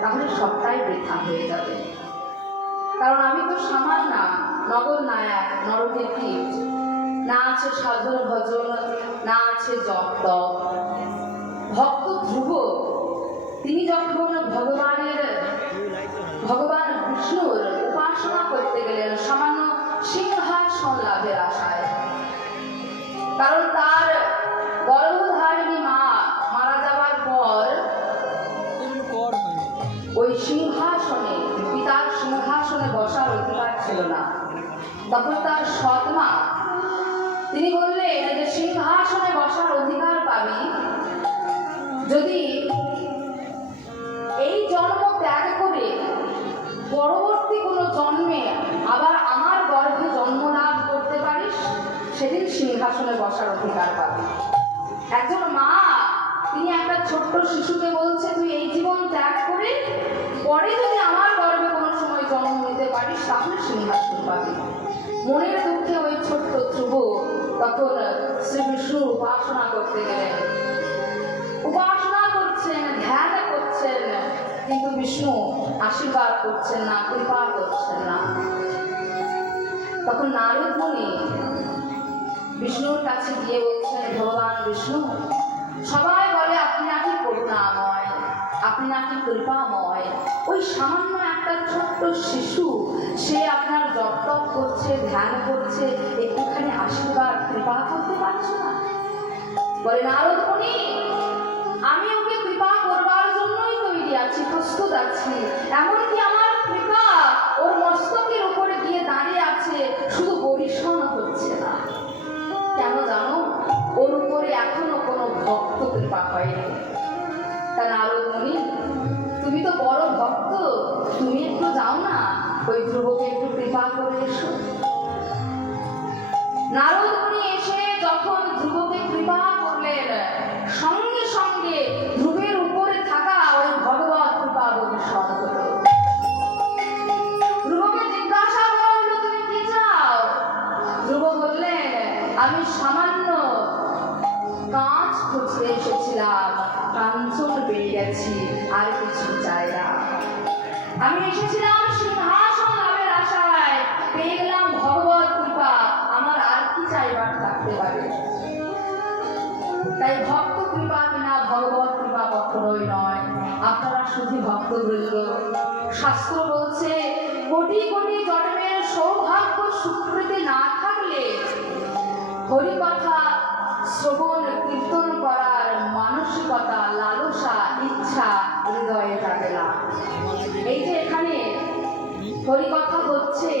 তাহলে সবটাই বৃথা হয়ে যাবে। কারণ আমি তো সামান্য নগর নায়ক নরকের কীট না আছে সাধন ভজন, না আছে জপ ভক্ত ধ্রুব, তিনি যখন ভগবানের, ভগবান বিষ্ণুর উপাসনা করতে গেলেন, সামান্য সিংহাসন লাভের আশায়। কারণ তার গর্ভধারিণী ওই সিংহাসনে, পিতার সিংহাসনে বসার অধিকার ছিল না। তখন তার সৎ মা, তিনি বললেন যে সিংহাসনে বসার অধিকার পাবি, যদি এই জন্ম ত্যাগ করে পরবর্তী কোনো জন্মে আবার আমার গর্ভে জন্ম লাভ করতে পারিস, সেদিন সিংহাসনে বসার অধিকার পাবি। একজন মা, তিনি একটা ছোট্ট শিশুকে বলছে, তুই এই জীবন ত্যাগ করে পরে যদি আমার গর্ভে কোনো সময় জন্ম নিতে পারিস তাহলে সিংহাসন পাবি মনের দুঃখে ওই ছোট্ট ধ্রুব তখন শ্রী বিষ্ণুর উপাসনা করতে গেলেন। উপাসনা করছেন, ধ্যান করছেন, কিন্তু বিষ্ণু আশীর্বাদ করছেন না, কৃপা করছেন না। তখন নারদ মুনি বিষ্ণুর কাছে গিয়ে বলছেন, ভগবান বিষ্ণু সবাই কৃপাময়। ওই সামান্য একটা ছোট্ট শিশু, সে আপনার জপটপ করছে, ধ্যান করছে, একটুখানি আশীর্বাদ, কৃপা করতে পারছ না? বলে আরও আমি তুমি একটু যাও না ওই ধ্রুবকে একটু কৃপা করে এসো। নারদ এসে যখন ধ্রুবকে কৃপা করলেন, সঙ্গে সঙ্গে ধ্রুবের উপরে থাকা ওই ভগবত কৃপা ধ্রুবকে জিজ্ঞাসা করা তুমি কি চাও? ধ্রুব বললেন, আমি সামান্য কাঞ্চন পেয়ে গেছি, আর কিছু চাই না। আমি এসেছিলাম সিংহাসন লাভের আশায়, পেয়ে গেলাম ভগবত কৃপা, আমার আর কি চাইবার থাকতে পারে? তাই ভক্ত কৃপা বিনা ভগবত কৃপা কখনোই নয়। আপনারা শুধু ভক্তবৃন্দ। শাস্ত্র বলছে, কোটি কোটি জন্মের সৌভাগ্য স্বীকৃতি না থাকলে হরিকথা শ্রবণ কীর্তন করার মানসিকতা, লালসা, ইচ্ছা, হৃদয়ে থাকে না। এই যে এখানে হরিকথা হচ্ছে,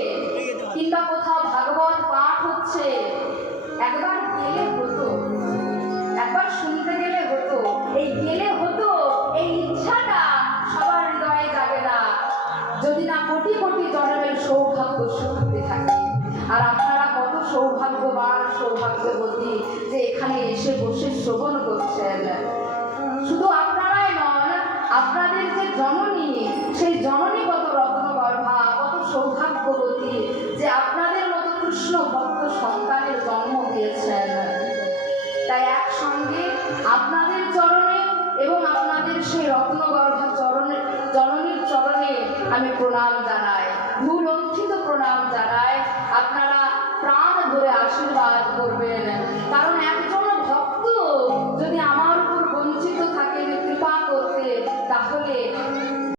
কিংবা কোথাও ভাগবত পাঠ হচ্ছে, একবার গেলে হতো, একবার শুনতে গেলে হতো, এই গেলে হতো, এই ইচ্ছাটা সবার হৃদয়ে যাবে না। যদি না কোটি কোটি জন্মের সৌভাগ্য সুখতে থাকে। আর আপনারা সৌভাগ্যবান, সৌভাগ্যবতী যে এখানে এসে বসে শ্রবণ করছেন। শুধু আপনারাই নন, আপনাদের যে জননী, সেই জননী কত রত্নগর্ভা, কত সৌভাগ্যবতী যে আপনাদের মতো কৃষ্ণ ভক্ত সন্তানের জন্ম দিয়েছেন। তাই একসঙ্গে আপনাদের চরণে এবং আপনাদের সেই রত্নগর্ভা চরণে, জননীর চরণে আমি প্রণাম জানাই। ভুলঙ্কিত প্রণাম জানাই। আপনারা প্রাণ ভরে আশীর্বাদ করবেন।